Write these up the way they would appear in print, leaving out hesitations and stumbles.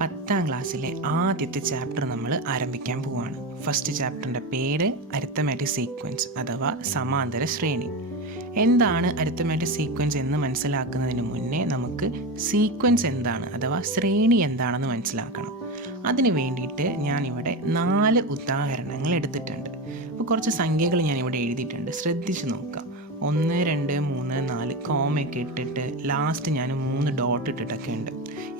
10ാം ക്ലാസ്സിലെ ആദ്യത്തെ ചാപ്റ്റർ നമ്മൾ ആരംഭിക്കാൻ പോവുകയാണ്. ഫസ്റ്റ് ചാപ്റ്ററിൻ്റെ പേര് അരിത്തമാറ്റിക് സീക്വൻസ് അഥവാ സമാന്തര ശ്രേണി. എന്താണ് അരിത്തമാറ്റിക് സീക്വൻസ് എന്ന് മനസ്സിലാക്കുന്നതിന് മുന്നേ നമുക്ക് സീക്വൻസ് എന്താണ് അഥവാ ശ്രേണി എന്താണെന്ന് മനസ്സിലാക്കണം. അതിന് വേണ്ടിയിട്ട് ഞാനിവിടെ 4 ഉദാഹരണങ്ങൾ എടുത്തിട്ടുണ്ട്. അപ്പോൾ കുറച്ച് സംഖ്യകൾ ഞാനിവിടെ എഴുതിയിട്ടുണ്ട്, ശ്രദ്ധിച്ച് നോക്കാം. 1, 2, 3, 4 കോമയൊക്കെ ഇട്ടിട്ട് ലാസ്റ്റ് ഞാൻ 3 ഡോട്ട് ഇട്ടിട്ടൊക്കെ ഉണ്ട്.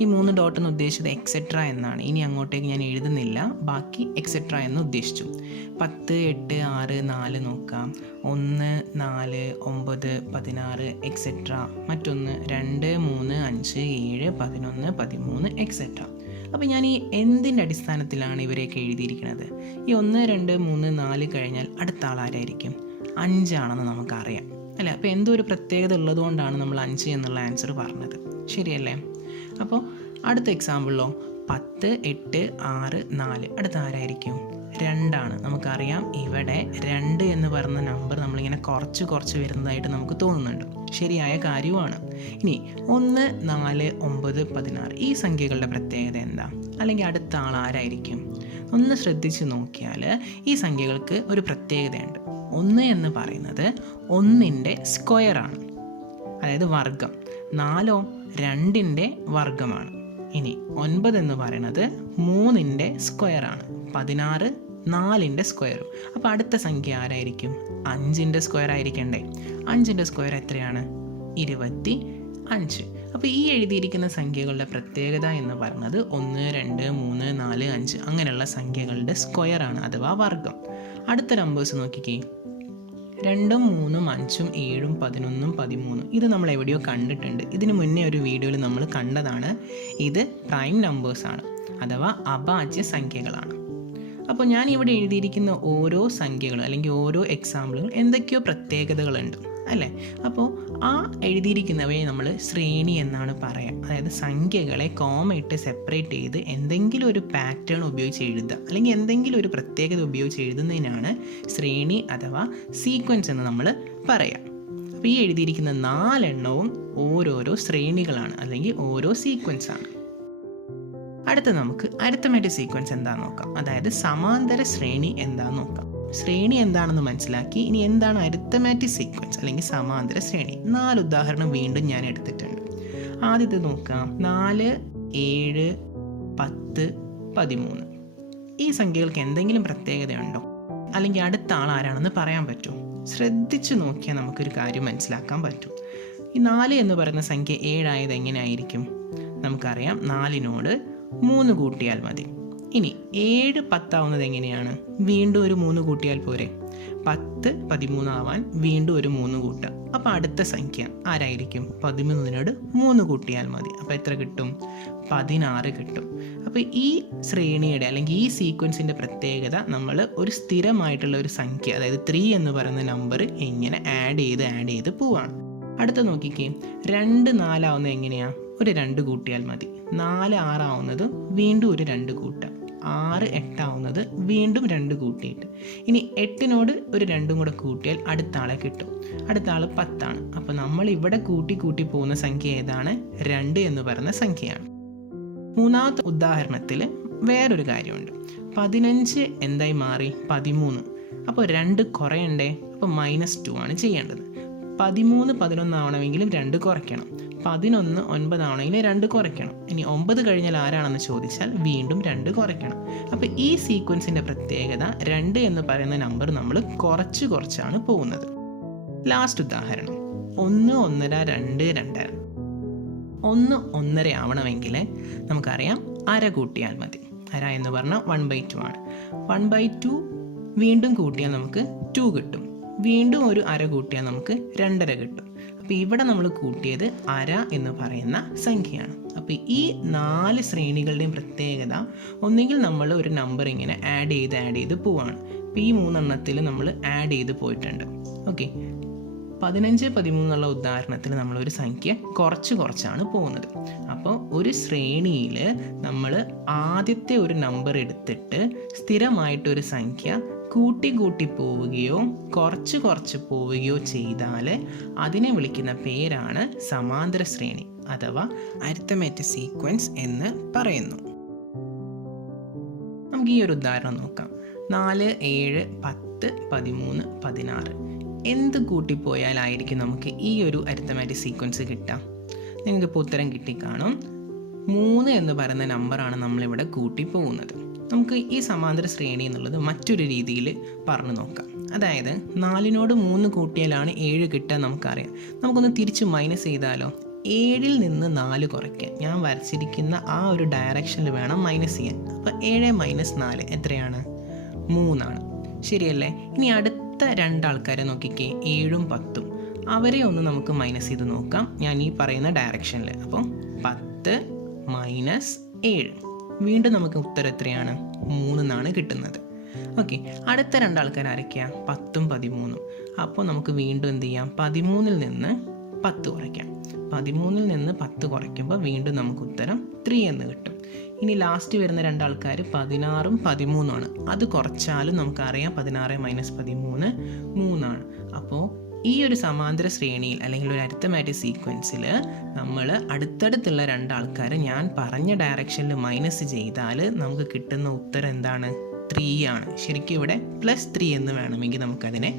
ഈ 3 ഡോട്ട് എന്ന് ഉദ്ദേശിച്ചത് എക്സെട്ര എന്നാണ്. ഇനി അങ്ങോട്ടേക്ക് ഞാൻ എഴുതുന്നില്ല, ബാക്കി എക്സെട്ര എന്ന് ഉദ്ദേശിച്ചു. 10, 8, 6, 4 നോക്കാം. 1, 4, 9, 16 എക്സെട്ര. മറ്റൊന്ന് 2, 3, 5, 7, 11, 13 എക്സെട്ര. അപ്പോൾ ഞാൻ ഈ എന്തിൻ്റെ അടിസ്ഥാനത്തിലാണ് ഇവരെയൊക്കെ എഴുതിയിരിക്കുന്നത്? ഈ 1, 2, 3, 4 കഴിഞ്ഞാൽ അടുത്ത ആളാരായിരിക്കും? 5 ആണെന്ന് നമുക്കറിയാം അല്ലേ? അപ്പോൾ എന്തോ ഒരു പ്രത്യേകത ഉള്ളതുകൊണ്ടാണ് നമ്മൾ 5 എന്നുള്ള ആൻസർ പറഞ്ഞത്, ശരിയല്ലേ? അപ്പോൾ അടുത്ത എക്സാമ്പിളിലോ 10, 8, 6, 4 അടുത്ത ആരായിരിക്കും? 2 ആണ്. നമുക്കറിയാം ഇവിടെ 2 എന്ന് പറയുന്ന നമ്പർ നമ്മളിങ്ങനെ കുറച്ച് വരുന്നതായിട്ട് നമുക്ക് തോന്നുന്നുണ്ട്, ശരിയായ കാര്യമാണ്. ഇനി 1, 4, 9, 16 ഈ സംഖ്യകളുടെ പ്രത്യേകത എന്താ? അല്ലെങ്കിൽ അടുത്ത ആൾ ആരായിരിക്കും? ഒന്ന് ശ്രദ്ധിച്ച് നോക്കിയാൽ ഈ സംഖ്യകൾക്ക് ഒരു പ്രത്യേകതയുണ്ട്. 1 എന്ന് പറയുന്നത് 1ൻ്റെ സ്ക്വയറാണ്, അതായത് വർഗം. 4 2ൻ്റെ വർഗമാണ്. ഇനി 9 എന്ന് പറയുന്നത് 3ൻ്റെ സ്ക്വയറാണ്. 16 4ൻ്റെ സ്ക്വയറും. അപ്പോൾ അടുത്ത സംഖ്യ ആരായിരിക്കും? 5ൻ്റെ സ്ക്വയർ ആയിരിക്കണ്ടേ? 5ൻ്റെ സ്ക്വയർ എത്രയാണ്? 25. അപ്പോൾ ഈ എഴുതിയിരിക്കുന്ന സംഖ്യകളുടെ പ്രത്യേകത എന്ന് പറയുന്നത് 1, 2, 3, 4, 5 അങ്ങനെയുള്ള സംഖ്യകളുടെ സ്ക്വയറാണ് അഥവാ വർഗം. അടുത്ത നമ്പേഴ്സ് നോക്കിക്കേ. 2, 3, 5, 7, 11, 13 ഇത് നമ്മൾ എവിടെയോ കണ്ടിട്ടുണ്ട്. ഇതിന് മുന്നേ ഒരു വീഡിയോയിൽ നമ്മൾ കണ്ടതാണ്. ഇത് പ്രൈം നമ്പേഴ്സാണ് അഥവാ അഭാജ്യ സംഖ്യകളാണ്. അപ്പോൾ ഞാൻ ഇവിടെ എഴുതിയിരിക്കുന്ന ഓരോ സംഖ്യകളും അല്ലെങ്കിൽ ഓരോ എക്സാമ്പിളുകൾ എന്തൊക്കെയോ പ്രത്യേകതകളുണ്ട് അല്ലേ? അപ്പോൾ ആ എഴുതിയിരിക്കുന്നവയെ നമ്മൾ ശ്രേണി എന്നാണ് പറയുക. അതായത് സംഖ്യകളെ കോമ ഇട്ട് സെപ്പറേറ്റ് ചെയ്ത് എന്തെങ്കിലും ഒരു പാറ്റേൺ ഉപയോഗിച്ച് എഴുതുക അല്ലെങ്കിൽ എന്തെങ്കിലും ഒരു പ്രത്യേകത ഉപയോഗിച്ച് എഴുതുന്നതിനാണ് ശ്രേണി അഥവാ സീക്വൻസ് എന്ന് നമ്മൾ പറയാം. അപ്പോൾ ഈ എഴുതിയിരിക്കുന്ന 4 എണ്ണവും ഓരോരോ ശ്രേണികളാണ് അല്ലെങ്കിൽ ഓരോ സീക്വൻസാണ്. അടുത്ത നമുക്ക് അരിത്തമാറ്റിക് സീക്വൻസ് എന്താണെന്ന് നോക്കാം, അതായത് സമാന്തര ശ്രേണി എന്താണെന്ന് നോക്കാം. ശ്രേണി എന്താണെന്ന് മനസ്സിലാക്കി ഇനി എന്താണ് അരിത്തമാറ്റിക് സീക്വൻസ് അല്ലെങ്കിൽ സമാന്തര ശ്രേണി? 4 ഉദാഹരണം വീണ്ടും ഞാൻ എടുത്തിട്ടുണ്ട്. ആദ്യത്തെ നോക്കാം. 4, 7, 10, 13 ഈ സംഖ്യകൾക്ക് എന്തെങ്കിലും പ്രത്യേകതയുണ്ടോ? അല്ലെങ്കിൽ അടുത്ത ആൾ ആരാണെന്ന് പറയാൻ പറ്റുമോ? ശ്രദ്ധിച്ച് നോക്കിയാൽ നമുക്കൊരു കാര്യം മനസ്സിലാക്കാൻ പറ്റും. ഈ 4 എന്ന് പറയുന്ന സംഖ്യ 7 ആയത് എങ്ങനെയായിരിക്കും? നമുക്കറിയാം 4നോട് 3 കൂട്ടിയാൽ മതി. ഇനി 7 10 ആവുന്നത് എങ്ങനെയാണ്? വീണ്ടും ഒരു 3 കൂട്ടിയാൽ പോരെ? 10 13 ആവാൻ വീണ്ടും ഒരു 3 കൂട്ടുക. അപ്പോൾ അടുത്ത സംഖ്യ ആരായിരിക്കും? 13നോട് 3 കൂട്ടിയാൽ മതി. അപ്പോൾ എത്ര കിട്ടും? 16 കിട്ടും. അപ്പോൾ ഈ ശ്രേണിയുടെ അല്ലെങ്കിൽ ഈ സീക്വൻസിൻ്റെ പ്രത്യേകത നമ്മൾ ഒരു സ്ഥിരമായിട്ടുള്ള ഒരു സംഖ്യ, അതായത് 3 എന്ന് പറയുന്ന നമ്പർ ഇങ്ങനെ ആഡ് ചെയ്ത് പോവാണ്. അടുത്ത നോക്കിക്കേ. 2 4 ആവുന്നത് എങ്ങനെയാണ്? ഒരു 2 കൂട്ടിയാൽ മതി. 4 6 ആവുന്നത് വീണ്ടും ഒരു 2 കൂട്ടുക. 6 8 ആവുന്നത് വീണ്ടും 2 കൂട്ടിയിട്ട്. ഇനി 8നോട് ഒരു 2 കൂടെ കൂട്ടിയാൽ അടുത്ത ആളെ കിട്ടും. അടുത്ത ആൾ 10 ആണ്. അപ്പോൾ നമ്മൾ ഇവിടെ കൂട്ടി പോകുന്ന സംഖ്യ ഏതാണ്? 2 എന്ന് പറയുന്ന സംഖ്യയാണ്. മൂന്നാമത്തെ ഉദാഹരണത്തിൽ വേറൊരു കാര്യമുണ്ട്. 15 എന്തായി മാറി? 13. അപ്പോൾ 2 കുറയണ്ടേ? അപ്പോൾ -2 ആണ് ചെയ്യേണ്ടത്. 13 11 ആവണമെങ്കിലും 2 കുറയ്ക്കണം. 11 9 ആവണമെങ്കിൽ 2 കുറയ്ക്കണം. ഇനി 9 കഴിഞ്ഞാൽ ആരാണെന്ന് ചോദിച്ചാൽ വീണ്ടും 2 കുറയ്ക്കണം. അപ്പോൾ ഈ സീക്വൻസിൻ്റെ പ്രത്യേകത 2 എന്ന് പറയുന്ന നമ്പർ നമ്മൾ കുറച്ചാണ് പോകുന്നത്. ലാസ്റ്റ് ഉദാഹരണം 1 1.5 2 2.5 1 1.5 ആവണമെങ്കിൽ നമുക്കറിയാം അര കൂട്ടിയാൽ മതി. അര എന്ന് പറഞ്ഞാൽ 1/2 ആണ്. 1/2 വീണ്ടും കൂട്ടിയാൽ നമുക്ക് 2 കിട്ടും. വീണ്ടും ഒരു അര കൂട്ടിയാൽ നമുക്ക് 2.5 കിട്ടും. അപ്പോൾ ഇവിടെ നമ്മൾ കൂട്ടിയത് അര എന്ന് പറയുന്ന സംഖ്യയാണ്. അപ്പോൾ ഈ 4 ശ്രേണികളുടെയും പ്രത്യേകത ഒന്നുകിൽ നമ്മൾ ഒരു നമ്പർ ഇങ്ങനെ ആഡ് ചെയ്ത് പോവാണ്. അപ്പോൾ ഈ 3 എണ്ണത്തിൽ നമ്മൾ ആഡ് ചെയ്ത് പോയിട്ടുണ്ട്. ഓക്കെ, 15 13 എന്നുള്ള ഉദാഹരണത്തിൽ നമ്മളൊരു സംഖ്യ കുറച്ചാണ് പോകുന്നത്. അപ്പോൾ ഒരു ശ്രേണിയിൽ നമ്മൾ ആദ്യത്തെ ഒരു നമ്പർ എടുത്തിട്ട് സ്ഥിരമായിട്ടൊരു സംഖ്യ കൂട്ടി പോവുകയോ കുറച്ച് പോവുകയോ ചെയ്താൽ അതിനെ വിളിക്കുന്ന പേരാണ് സമാന്തര ശ്രേണി അഥവാ അരിത്തമാറ്റിക് സീക്വൻസ് എന്ന് പറയുന്നു. നമുക്ക് ഈ ഒരു ഉദാഹരണം നോക്കാം. 4, 7, 10, 13, 16 എന്ത് കൂട്ടിപ്പോയാലായിരിക്കും നമുക്ക് ഈ ഒരു അരിത്തമാറ്റിക് സീക്വൻസ് കിട്ടാം? നിങ്ങൾക്കിപ്പോൾ ഉത്തരം കിട്ടിക്കാണും. 3 എന്ന് പറയുന്ന നമ്പറാണ് നമ്മളിവിടെ കൂട്ടിപ്പോകുന്നത്. നമുക്ക് ഈ സമാന്തര ശ്രേണി എന്നുള്ളത് മറ്റൊരു രീതിയിൽ പറഞ്ഞു നോക്കാം. അതായത് 4നോട് 3 കൂട്ടിയാലാണ് 7 കിട്ടുക നമുക്കറിയാം. നമുക്കൊന്ന് തിരിച്ച് മൈനസ് ചെയ്താലോ? 7ൽ നിന്ന് 4 കുറയ്ക്കാൻ ഞാൻ വരച്ചിരിക്കുന്ന ആ ഒരു ഡയറക്ഷനിൽ വേണം മൈനസ് ചെയ്യാൻ. അപ്പോൾ 7 മൈനസ് 4 എത്രയാണ്? 3 ശരിയല്ലേ? ഇനി അടുത്ത 2 ആൾക്കാരെ നോക്കിക്കേ, 7ഉം 10ഉം. അവരെ ഒന്ന് നമുക്ക് മൈനസ് ചെയ്ത് നോക്കാം ഞാൻ ഈ പറയുന്ന ഡയറക്ഷനിൽ. അപ്പോൾ 10 മൈനസ് 7 വീണ്ടും നമുക്ക് ഉത്തരം എത്രയാണ്? 3 എന്നാണ് കിട്ടുന്നത്. ഓക്കെ, അടുത്ത 2 ആൾക്കാർ ആരൊക്കെയാണ്? 10ഉം 13ഉം. അപ്പോൾ നമുക്ക് വീണ്ടും എന്ത് ചെയ്യാം? 13ൽ നിന്ന് 10 കുറയ്ക്കാം. 13ൽ നിന്ന് 10 കുറയ്ക്കുമ്പോൾ വീണ്ടും നമുക്ക് ഉത്തരം 3 എന്ന് കിട്ടും. ഇനി ലാസ്റ്റ് വരുന്ന 2 ആൾക്കാർ 16ഉം 13ഉമാണ്. അത് കുറച്ചാലും നമുക്കറിയാം 16 മൈനസ് 13 3. അപ്പോൾ ഈ ഒരു സമാന്തര ശ്രേണിയിൽ അല്ലെങ്കിൽ ഒരു അരിത്തമാറ്റിക് സീക്വൻസിൽ നമ്മൾ അടുത്തടുത്തുള്ള 2 ആൾക്കാരെ ഞാൻ പറഞ്ഞ ഡയറക്ഷനിൽ മൈനസ് ചെയ്താൽ നമുക്ക് കിട്ടുന്ന ഉത്തരം എന്താണ്? 3 ആണ്. ശരിക്കും ഇവിടെ +3 എന്ന് വേണമെങ്കിൽ നമുക്കതിനെ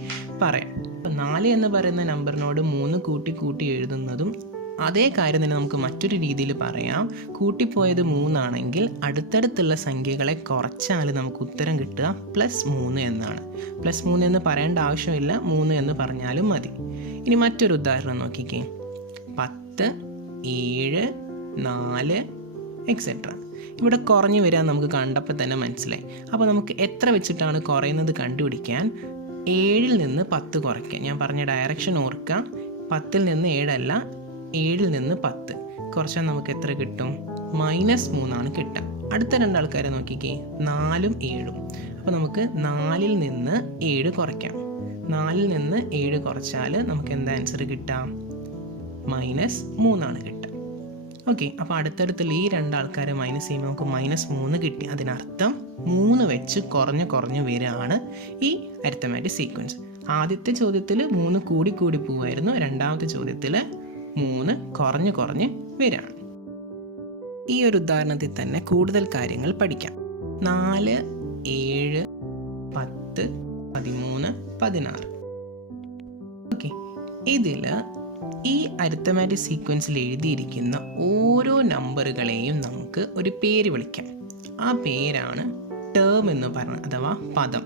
പറയാം. അപ്പോൾ 4 എന്ന് പറയുന്ന നമ്പറിനോട് 3 കൂട്ടി എഴുതുന്നതും അതേ കാര്യം തന്നെ നമുക്ക് മറ്റൊരു രീതിയിൽ പറയാം. കൂട്ടിപ്പോയത് 3 ആണെങ്കിൽ അടുത്തടുത്തുള്ള സംഖ്യകളെ കുറച്ചാൽ നമുക്ക് ഉത്തരം കിട്ടുക +3 എന്നാണ്. +3 എന്ന് പറയേണ്ട ആവശ്യമില്ല, 3 എന്ന് പറഞ്ഞാലും മതി. ഇനി മറ്റൊരു ഉദാഹരണം നോക്കിക്കേ. 10, 7, 4 എക്സെട്ര. ഇവിടെ കുറഞ്ഞു വരാൻ നമുക്ക് കണ്ടപ്പോൾ തന്നെ മനസ്സിലായി. അപ്പോൾ നമുക്ക് എത്ര വെച്ചിട്ടാണ് കുറയുന്നത് കണ്ടുപിടിക്കാൻ 7ൽ നിന്ന് 10 കുറയ്ക്കുക. ഞാൻ പറഞ്ഞ ഡയറക്ഷൻ ഓർക്കുക. 10ൽ നിന്ന് 7 അല്ല, 7ൽ നിന്ന് 10 കുറച്ചാൽ നമുക്ക് എത്ര കിട്ടും? -3 കിട്ടുക. അടുത്ത 2 ആൾക്കാരെ നോക്കിക്കേ, 4ഉം 7ഉം. അപ്പോൾ നമുക്ക് 4ൽ നിന്ന് 7 കുറയ്ക്കാം. 4ൽ നിന്ന് 7 കുറച്ചാൽ നമുക്ക് എന്താ ആൻസർ കിട്ടാം? -3 കിട്ടുക. ഓക്കെ, അപ്പോൾ അടുത്തടുത്തുള്ള ഈ 2 ആൾക്കാരെ മൈനസ് ചെയ്യുമ്പോൾ നമുക്ക് -3 കിട്ടി. അതിനർത്ഥം 3 വെച്ച് കുറഞ്ഞു വരികയാണ് ഈ അരിത്തമാറ്റിക് സീക്വൻസ്. ആദ്യത്തെ ചോദ്യത്തിൽ 3 കൂടി പോവായിരുന്നു. രണ്ടാമത്തെ ചോദ്യത്തിൽ 3 കുറഞ്ഞ് വരികയാണ്. ഈ ഒരു ഉദാഹരണത്തിൽ തന്നെ കൂടുതൽ കാര്യങ്ങൾ പഠിക്കാം. 4, 7, 10, 13, 16. ഓക്കെ, ഇതിൽ ഈ അരിത്തമാറ്റിക് സീക്വൻസിൽ എഴുതിയിരിക്കുന്ന ഓരോ നമ്പറുകളെയും നമുക്ക് ഒരു പേര് വിളിക്കാം. ആ പേരാണ് ടേം എന്ന് പറയുന്നത്, അഥവാ പദം.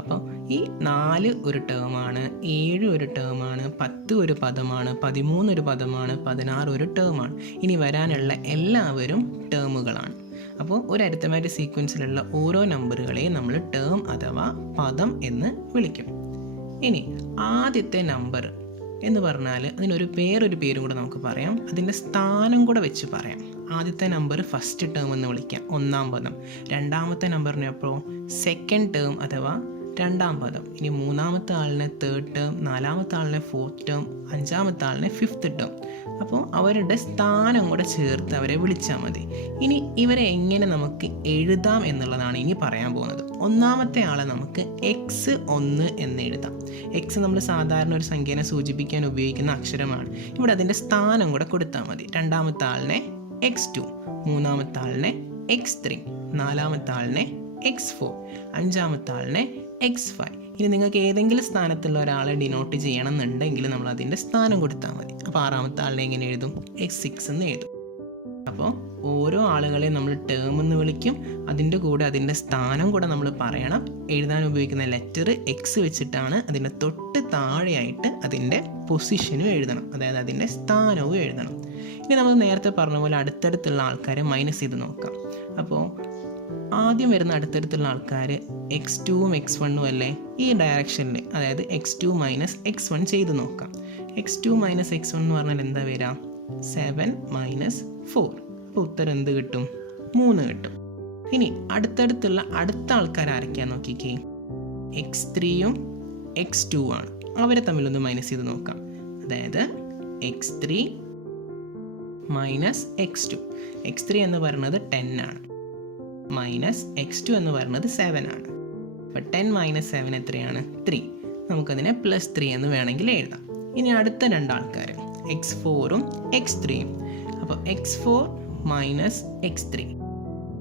അപ്പോൾ ഈ 4 ഒരു ടേമാണ്, 7 ഒരു ടേമാണ്, 10 ഒരു പദമാണ്, 13 ഒരു പദമാണ്, 16 ഒരു ടേമാണ്. ഇനി വരാനുള്ള എല്ലാവരും ടേമുകളാണ്. അപ്പോൾ ഒരു അരിത്തമാറ്റിക് സീക്വൻസിലുള്ള ഓരോ നമ്പറുകളെയും നമ്മൾ ടേം അഥവാ പദം എന്ന് വിളിക്കും. ഇനി ആദ്യത്തെ നമ്പർ എന്ന് പറഞ്ഞാൽ അതിനൊരു പേരും കൂടെ നമുക്ക് പറയാം. അതിൻ്റെ സ്ഥാനം കൂടെ വെച്ച് പറയാം. ആദ്യത്തെ നമ്പർ ഫസ്റ്റ് ടേം എന്ന് വിളിക്കാം, 1-ാം പദം. രണ്ടാമത്തെ നമ്പറിനെ അപ്പോൾ സെക്കൻഡ് ടേം അഥവാ 2-ാം പദം. ഇനി 3-ാമത്തെ ആളിനെ 3rd ടേം, 4-ാമത്തെ ആളിനെ 4th ടേം, 5-ാമത്തെ ആളിനെ 5th ടേം. അപ്പോൾ അവരുടെ സ്ഥാനം കൂടെ ചേർത്ത് അവരെ വിളിച്ചാൽ മതി. ഇനി ഇവരെ എങ്ങനെ നമുക്ക് എഴുതാം എന്നുള്ളതാണ് ഇനി പറയാൻ പോകുന്നത്. 1-ാമത്തെ ആളെ നമുക്ക് x1 എന്ന് എഴുതാം. x നമ്മൾ സാധാരണ ഒരു സംഖ്യനെ സൂചിപ്പിക്കാൻ ഉപയോഗിക്കുന്ന അക്ഷരമാണ്. ഇവിടെ അതിൻ്റെ സ്ഥാനം കൂടെ കൊടുത്താൽ മതി. 2-ാമത്തെ ആളിനെ x2, 3-ാമത്തെ ആളിനെ x3, 4-ാമത്തെ ആളിനെ x4, 5-ാമത്തെ ആളിനെ x5. ഇനി നിങ്ങൾക്ക് ഏതെങ്കിലും സ്ഥാനത്തുള്ള ഒരാളെ ഡിനോട്ട് ചെയ്യണം എന്നുണ്ടെങ്കിൽ നമ്മൾ അതിൻ്റെ സ്ഥാനം കൊടുത്താൽ മതി. അപ്പോൾ 6-ാമത്തെ ആളിനെ എങ്ങനെ എഴുതും? x6 എന്ന് എഴുതും. അപ്പോൾ ഓരോ ആളുകളെ നമ്മൾ ടേം എന്ന് വിളിക്കും. അതിൻ്റെ കൂടെ അതിൻ്റെ സ്ഥാനം കൂടെ നമ്മൾ പറയണം. എഴുതാൻ ഉപയോഗിക്കുന്ന ലെറ്റർ x വെച്ചിട്ടാണ്. അതിൻ്റെ തൊട്ട് താഴെയായിട്ട് അതിൻ്റെ പൊസിഷനും എഴുതണം, അതായത് അതിൻ്റെ സ്ഥാനവും എഴുതണം. ഇനി നമ്മൾ നേരത്തെ പറഞ്ഞ പോലെ അടുത്തടുത്തുള്ള ആൾക്കാരെ മൈനസ് ചെയ്ത് നോക്കാം. അപ്പോൾ ആദ്യം വരുന്ന അടുത്തടുത്തുള്ള ആൾക്കാർ x2ഉം x1ഉം അല്ലേ? ഈ ഡയറക്ഷനിൽ, അതായത് x2 മൈനസ് x1 ചെയ്ത് നോക്കാം. x2 മൈനസ് x1 എന്ന് പറഞ്ഞാൽ എന്താ വരിക? 7 മൈനസ് 4. അപ്പോൾ ഉത്തരം എന്ത് കിട്ടും? 3 കിട്ടും. ഇനി അടുത്തടുത്തുള്ള അടുത്ത ആൾക്കാർ ആരൊക്കെയാന്ന് നോക്കിക്കേ. x3ഉം x2 ആണ്. അവരെ തമ്മിലൊന്ന് മൈനസ് ചെയ്ത് നോക്കാം. അതായത് x3 മൈനസ് x2. x3 എന്ന് പറയുന്നത് 10 ആണ്, മൈനസ് x2 എന്ന് പറയുന്നത് 7 ആണ്. അപ്പോൾ 10 മൈനസ് 7 എത്രയാണ്? 3. നമുക്കതിനെ +3 എന്ന് വേണമെങ്കിൽ എഴുതാം. ഇനി അടുത്ത 2 ആൾക്കാർ x4ഉം x3ഉം. അപ്പോൾ x4 മൈനസ് x3.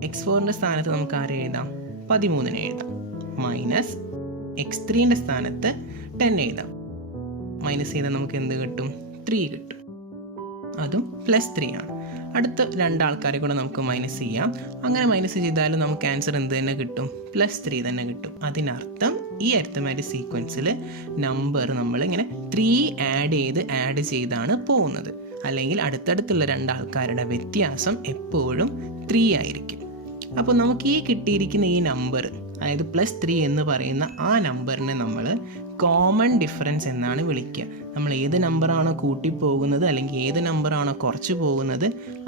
x4ൻ്റെ സ്ഥാനത്ത് നമുക്ക് ആരെ എഴുതാം? 13 എഴുതാം. മൈനസ് x3ൻ്റെ സ്ഥാനത്ത് 10 എഴുതാം. മൈനസ് ചെയ്താൽ നമുക്ക് എന്ത് കിട്ടും? 3 കിട്ടും. അതും +3 ആണ്. അടുത്ത രണ്ടാൾക്കാരെ കൂടെ നമുക്ക് മൈനസ് ചെയ്യാം. അങ്ങനെ മൈനസ് ചെയ്താലും നമുക്ക് ആൻസർ എന്ത് തന്നെ കിട്ടും? +3 തന്നെ കിട്ടും. അതിനർത്ഥം ഈ അരിത്തമാറ്റിക് സീക്വൻസിൽ നമ്പർ നമ്മളിങ്ങനെ 3 ആഡ് ചെയ്താണ് പോകുന്നത്. അല്ലെങ്കിൽ അടുത്തടുത്തുള്ള രണ്ടാൾക്കാരുടെ വ്യത്യാസം എപ്പോഴും 3 ആയിരിക്കും. അപ്പോൾ നമുക്ക് ഈ കിട്ടിയിരിക്കുന്ന ഈ നമ്പർ, അതായത് +3 എന്ന് പറയുന്ന ആ നമ്പറിനെ നമ്മൾ കോമൺ ഡിഫറൻസ് എന്നാണ് വിളിക്കുക. നമ്മൾ ഏത് നമ്പറാണോ കൂട്ടിപ്പോകുന്നത് അല്ലെങ്കിൽ ഏത് നമ്പറാണോ കുറച്ച് പോകുന്നത്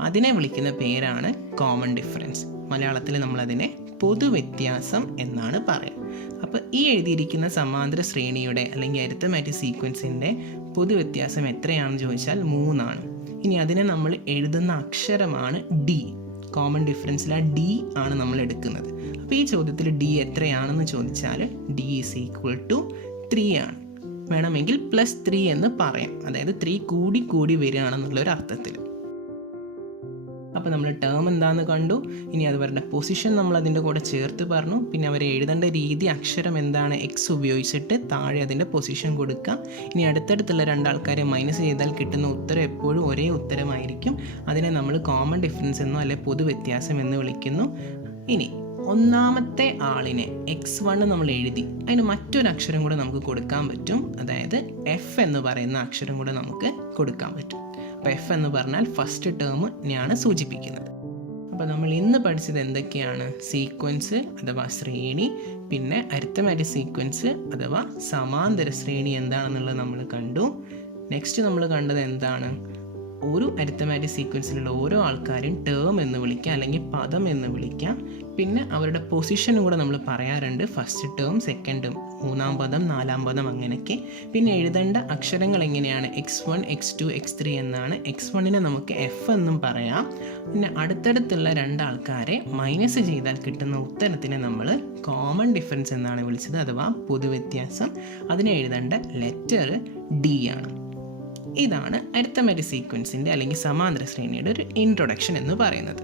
അതിനെ വിളിക്കുന്ന പേരാണ് കോമൺ ഡിഫറൻസ്. മലയാളത്തിൽ നമ്മളതിനെ പൊതുവ്യത്യാസം എന്നാണ് പറയുക. അപ്പോൾ ഈ എഴുതിയിരിക്കുന്ന സമാന്തര ശ്രേണിയുടെ അല്ലെങ്കിൽ അരിത്തമാറ്റിക് സീക്വൻസിൻ്റെ പൊതുവ്യത്യാസം എത്രയാണെന്ന് ചോദിച്ചാൽ 3 ആണ്. ഇനി അതിനെ നമ്മൾ എഴുതുന്ന അക്ഷരമാണ് D. കോമൺ ഡിഫറൻസിൽ ആ D ആണ് നമ്മൾ എടുക്കുന്നത്. അപ്പോൾ ഈ ചോദ്യത്തിൽ D എത്രയാണെന്ന് ചോദിച്ചാൽ D = 3 ആണ്. വേണമെങ്കിൽ +3 എന്ന് പറയാം. അതായത് 3 കൂടി വരികയാണെന്നുള്ളൊരു അർത്ഥത്തിൽ. അപ്പോൾ നമ്മൾ ടേം എന്താണെന്ന് കണ്ടു. ഇനി അതുവരുടെ പൊസിഷൻ നമ്മൾ അതിൻ്റെ കൂടെ ചേർത്ത് പറഞ്ഞു. പിന്നെ അവരെ എഴുതേണ്ട രീതി, അക്ഷരം എന്താണ്, X ഉപയോഗിച്ചിട്ട് താഴെ അതിൻ്റെ പൊസിഷൻ കൊടുക്കുക. ഇനി അടുത്തടുത്തുള്ള രണ്ടാൾക്കാരെ മൈനസ് ചെയ്താൽ കിട്ടുന്ന ഉത്തരം എപ്പോഴും ഒരേ ഉത്തരമായിരിക്കും. അതിനെ നമ്മൾ കോമൺ ഡിഫറൻസ് എന്നോ അല്ലെ പൊതുവ്യത്യാസം എന്ന് വിളിക്കുന്നു. ഇനി ഒന്നാമത്തെ ആളിനെ x1 നമ്മൾ എഴുതി, അതിന് മറ്റൊരു അക്ഷരം കൂടെ നമുക്ക് കൊടുക്കാൻ പറ്റും. അതായത് F എന്ന് പറയുന്ന അക്ഷരം കൂടെ നമുക്ക് കൊടുക്കാൻ പറ്റും. അപ്പോൾ F എന്ന് പറഞ്ഞാൽ ഫസ്റ്റ് ടേമിനെയാണ് സൂചിപ്പിക്കുന്നത്. അപ്പോൾ നമ്മൾ ഇന്ന് പഠിച്ചത് എന്തൊക്കെയാണ്? സീക്വൻസ് അഥവാ ശ്രേണി, പിന്നെ അരിത്തമാറ്റിക് സീക്വൻസ് അഥവാ സമാന്തര ശ്രേണി എന്താണെന്നുള്ളത് നമ്മൾ കണ്ടു. നെക്സ്റ്റ് നമ്മൾ കണ്ടത് എന്താണ്? ഒരു അരിത്തമാറ്റിക് സീക്വൻസിലുള്ള ഓരോ ആൾക്കാരും ടേം എന്ന് വിളിക്കാം അല്ലെങ്കിൽ പദം എന്ന് വിളിക്കാം. പിന്നെ അവരുടെ പൊസിഷനും കൂടെ നമ്മൾ പറയാറുണ്ട്. ഫസ്റ്റ് ടേം, സെക്കൻഡ് ടേം, മൂന്നാം പദം, നാലാം പദം, അങ്ങനെയൊക്കെ. പിന്നെ എഴുതേണ്ട അക്ഷരങ്ങൾ എങ്ങനെയാണ്? x1, x2, x3 എന്നാണ്. x1നെ നമുക്ക് F എന്നും പറയാം. പിന്നെ അടുത്തടുത്തുള്ള രണ്ടാൾക്കാരെ മൈനസ് ചെയ്താൽ കിട്ടുന്ന ഉത്തരത്തിനെ നമ്മൾ കോമൺ ഡിഫറൻസ് എന്നാണ് വിളിച്ചത്, അഥവാ പൊതുവ്യത്യാസം. അതിനെ എഴുതേണ്ട ലെറ്റർ D ആണ്. ഇതാണ് അരിത്തമാറ്റിക് സീക്വൻസിൻ്റെ അല്ലെങ്കിൽ സമാന്തര ശ്രേണിയുടെ ഒരു ഇൻട്രൊഡക്ഷൻ എന്ന് പറയുന്നത്.